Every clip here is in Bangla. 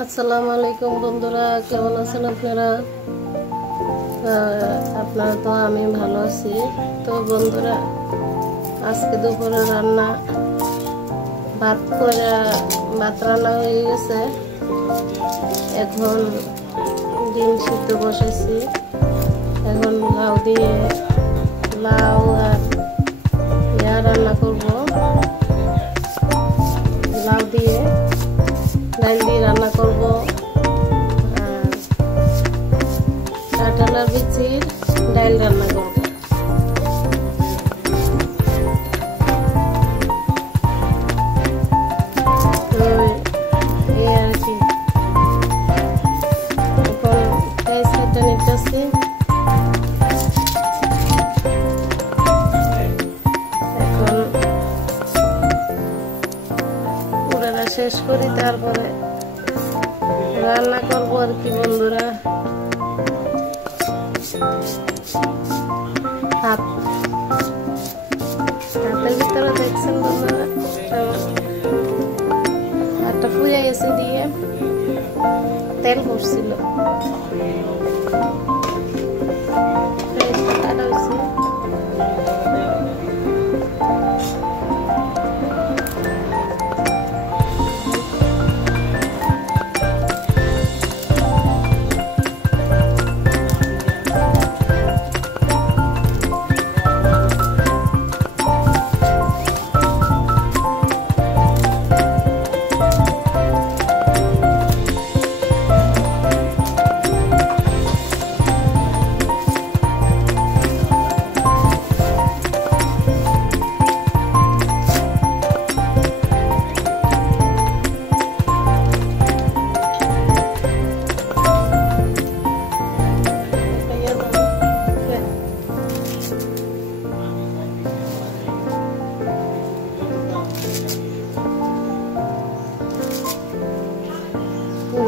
আসসালামু আলাইকুম বন্ধুরা, কেমন আছেন আপনারা? আপনারা তো আমি ভালো আছি। তো বন্ধুরা, আজকে দুপুরে রান্না ভাত রান্না হয়ে গেছে। এখন ডিম সিদ্ধ বসেছি। এখন লাউ আর রান্না করব। লাউ দিয়ে ডাল দিয়ে রান্না করব, আর কাঁঠালের বিচির ডাল রান্না করব। তো এই আর কি, এখন পেঁয়াজটা নিতেছি। এখন পুরোটা শেষ করি, তারপরে রান্না করবো আর কি বন্ধুরা। হাতের ভিতরে দেখছেন বন্ধুরা, হাতটা ফুয়ে গেছে দিয়ে তেল পড়ছিল।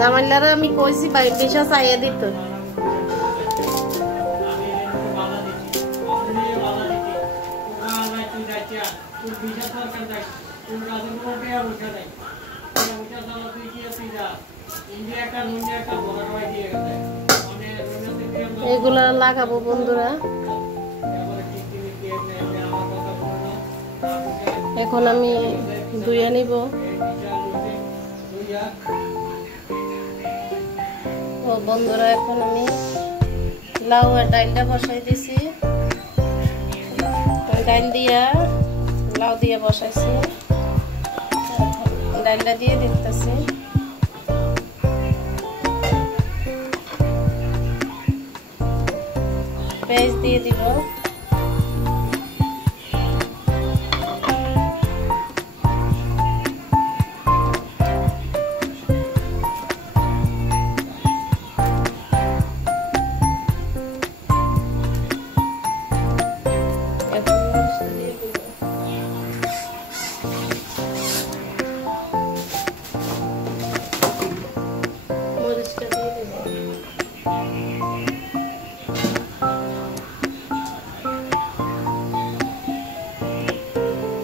জামাইলারা আমি কইছি বেশা চাইয়া দিত। এগুলা লাগাবো বন্ধুরা। এখন আমি ধুয়ে নিব। ও বন্ধুরা, এখন আমি লাউ আর ডালটা বসাই দিছি। ডাল দিয়া লাউ দিয়ে বসাইছি, ডালটা দিয়ে দিতেছি। পেঁয়াজ দিয়ে দিব।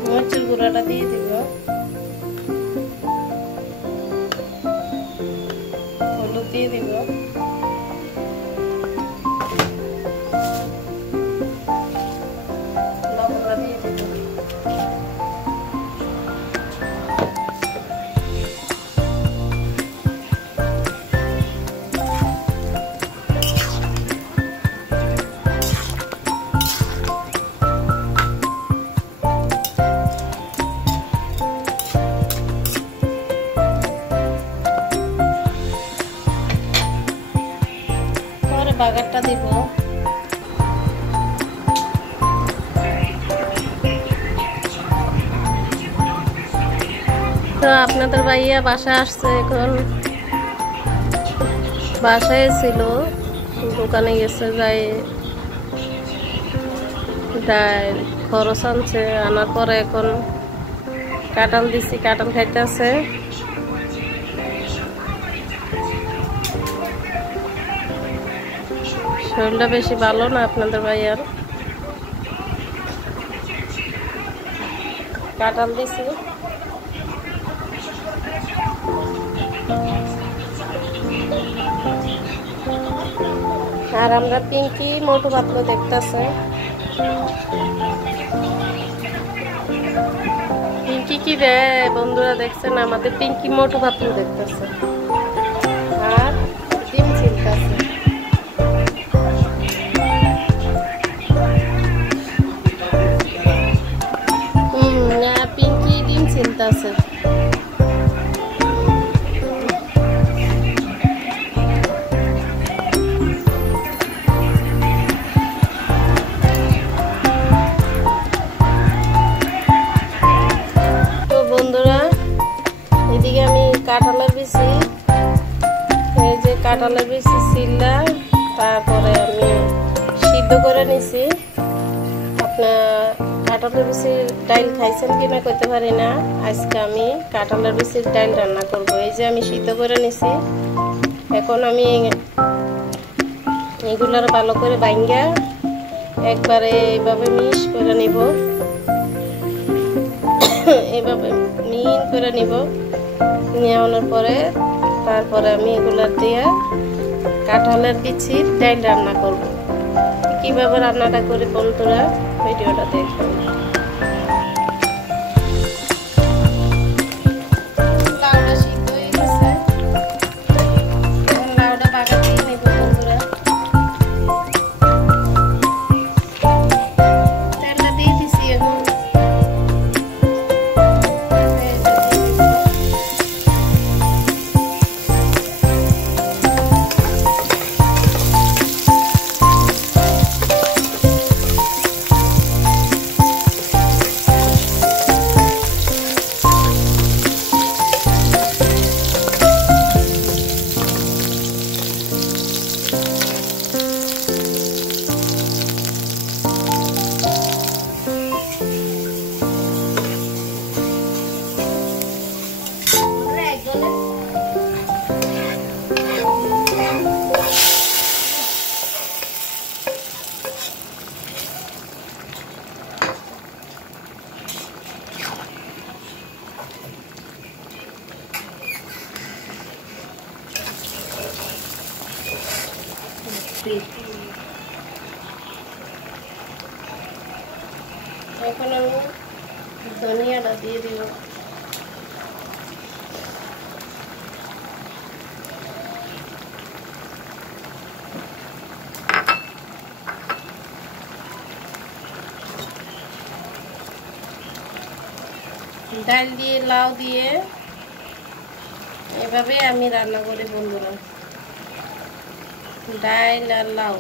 মরিচের গুঁড়াটা দিয়ে দিব। হলুদ দিয়ে দিব। লবণটা দিয়ে দিব। বাগারটা দিব। তো আপনাদের ভাইয়া বাসায় আসছে। এখন বাসায় ছিল, দোকানে গেছে, যাই ডাল খরচ আনছে। আনার পরে এখন কাঁঠাল দিছি, কাঁঠাল খাইতেছে। শরীরটা বেশি ভালো না আপনাদের ভাইয়ার। কাঁঠাল দিছি। আর আমরা পিঙ্কি মোটু পাতলু দেখতেছে। পিঙ্কি কি রে বন্ধুরা দেখছেন, আমাদের পিঙ্কি মোটু পাতলু দেখতেছে আর ডিম ছিলতেছে। পিঙ্কি ডিম ছিলতেছে। এদিকে আমি কাঁঠালের বিচি, এই যে কাঁঠালের বিচি ছিলা তারপরে আমি সিদ্ধ করে নিছি। আপনার কাঁঠালের বিচির ডাইল খাইছেন কিনা কইতে পারি না, আজকে আমি কাঁঠালের বিচির ডাইল রান্না করব। এই যে আমি সিদ্ধ করে নিছি, এখন আমি এগুলার ভালো করে বাইঙ্গা একবারে এইভাবে মিক্স করে নিব, এইভাবে মিন করে নিব। নেওয়ানোর পরে তারপরে আমি এগুলা দিয়ে কাঁঠালের বিচির ডাইল রান্না করব। কিভাবে রান্নাটা করি বন্ধুরা ভিডিওটা দেখুন। লাউটা সিদ্ধ হয়ে গেছে, এখন লাউটা বাগা দিয়ে নেব বন্ধুরা। তেলটা দিয়ে দিছি এখন। এখন আমি ধনিয়াটা দিয়ে দিব। ডাল দিয়ে লাউ দিয়ে এভাবে আমি রান্না করি বন্ধুরা, ডাল আর লাউ।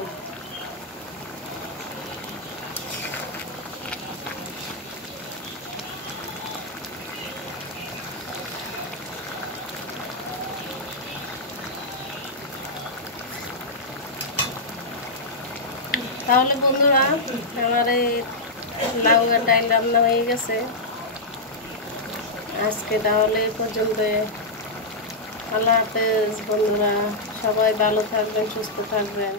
তাহলে বন্ধুরা আমার এই লাউ আর ডাল রান্না হয়ে গেছে। আজকে তাহলে এই পর্যন্ত। আল্লাহ হাফেজ বন্ধুরা, সবাই ভালো থাকবেন, সুস্থ থাকবেন।